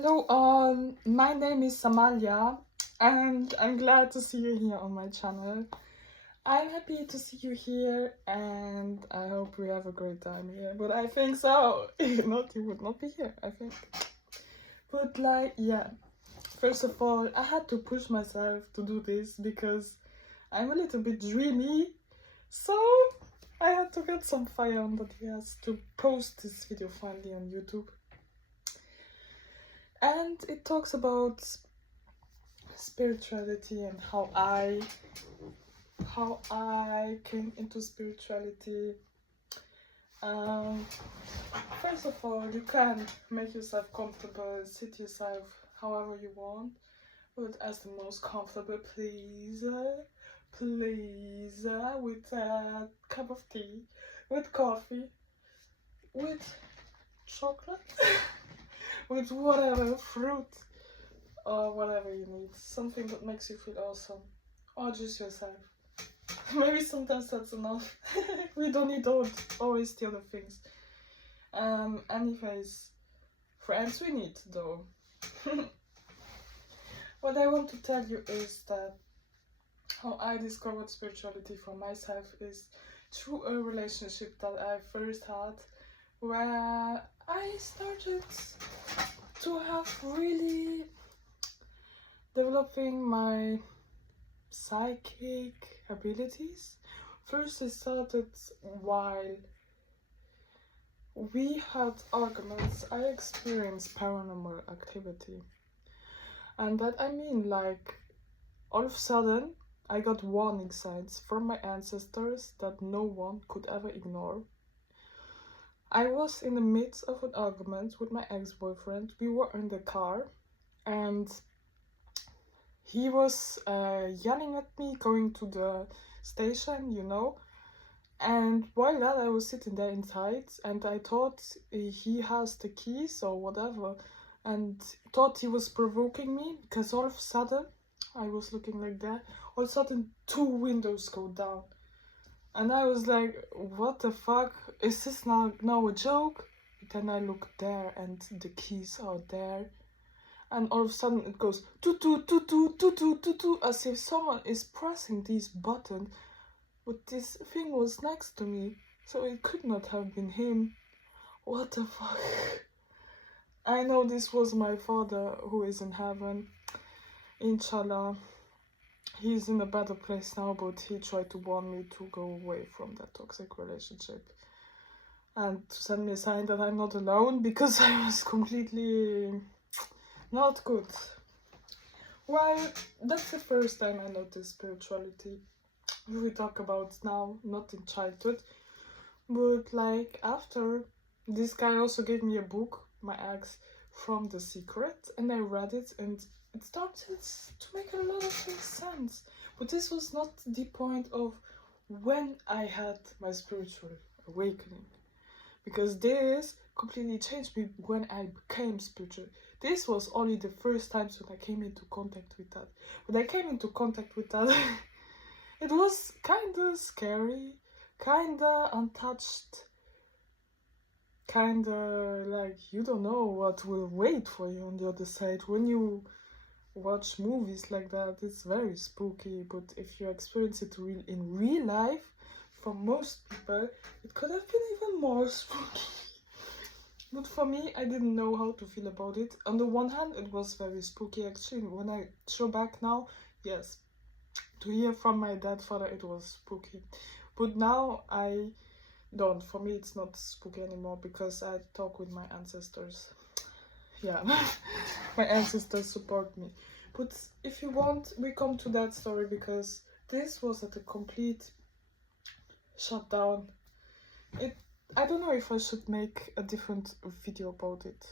Hello all, my name is Samalia and I'm glad to see you here on my channel. I'm happy to see you here and I hope we have a great time here, but I think so. If not, you would not be here, I think. But yeah, first of all, I had to push myself to do this because I'm a little bit dreamy, so I had to get some fire under the ass to post this video finally on YouTube. And it talks about spirituality and how I came into spirituality. First of all, you can make yourself comfortable, sit yourself however you want, but as the most comfortable, please, with a cup of tea, with coffee, with chocolate, with whatever, fruit, or whatever you need, something that makes you feel awesome, or just yourself. Maybe sometimes that's enough. We don't need always the other things. Anyways, friends we need though. What I want to tell you is that how I discovered spirituality for myself is through a relationship that I first had, where I started to have really developing my psychic abilities. First it started while we had arguments. I experienced paranormal activity, and that I mean like all of a sudden I got warning signs from my ancestors that no one could ever ignore. I was in the midst of an argument with my ex-boyfriend. We were in the car and he was yelling at me going to the station, you know, and while that I was sitting there inside and I thought he has the keys or whatever, and thought he was provoking me because all of a sudden I was looking like that, all of a sudden 2 windows go down and I was like, what the fuck, is this now a joke? Then I look there and the keys are there. And all of a sudden it goes tutu tutu tutu tutu, as if someone is pressing these buttons, but this thing was next to me, so it could not have been him. What the fuck? I know this was my father who is in heaven. Inshallah, he's in a better place now, but he tried to warn me to go away from that toxic relationship and to send me a sign that I'm not alone, because I was completely not good. Well, that's the first time I noticed spirituality. We talk about now, not in childhood, but like after. This guy also gave me a book, my ex, from The Secret, and I read it and it started to make a lot of sense. But this was not the point of when I had my spiritual awakening, because this completely changed me when I became spiritual. This was only the first times when I came into contact with that. When I came into contact with that, it was kinda scary, kinda untouched, kinda like you don't know what will wait for you on the other side. When you watch movies like that, it's very spooky, but if you experience it in real life, for most people, it could have been even more spooky. But for me, I didn't know how to feel about it. On the one hand, it was very spooky actually. When I show back now, yes, to hear from my dead father, it was spooky. But now I don't. For me, it's not spooky anymore because I talk with my ancestors. Yeah, my ancestors support me. But if you want, we come to that story because this was at a complete shutdown. I don't know if I should make a different video about it.